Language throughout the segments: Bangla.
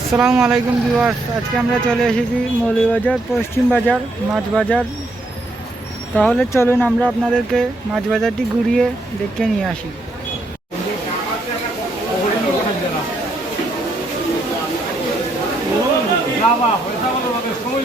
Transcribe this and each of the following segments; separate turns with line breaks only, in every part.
আসসালামু আলাইকুম ভিউয়ার্স, আজকে আমরা চলে এসেছি মৌলভীবাজার, পশ্চিম বাজার, মাছ বাজার। তাহলে চলুন আমরা আপনাদেরকে মাছ বাজারটি ঘুরিয়ে দেখে নিয়ে আসি।
সময়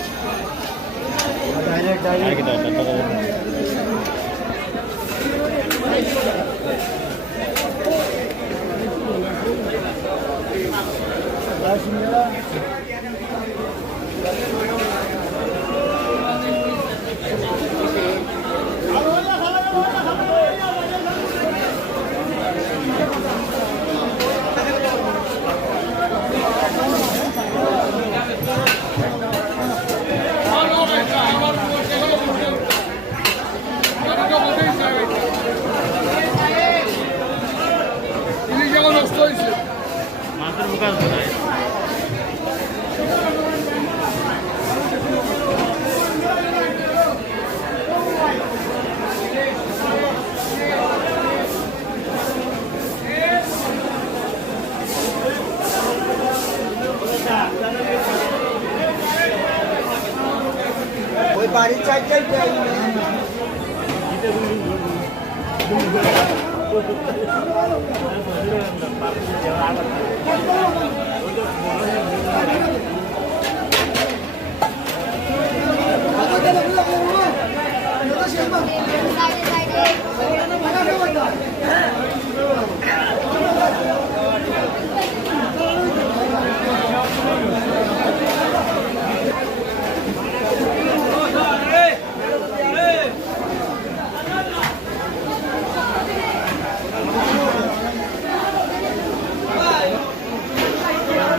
ありが
とう
ございます。রয়ে যাও না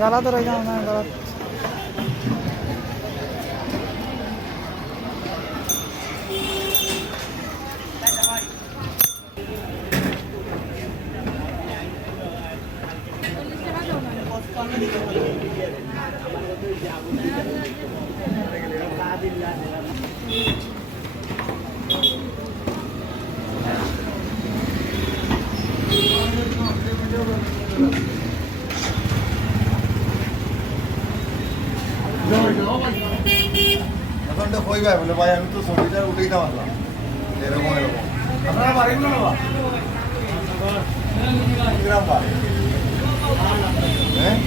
গালা
এখন তো কই ভাই বলে ভাই আমি তো ছবিটা উঠেই না পারলাম। এরকম এরকম। আপনারা বাড়ি গুলো বাবা 哎。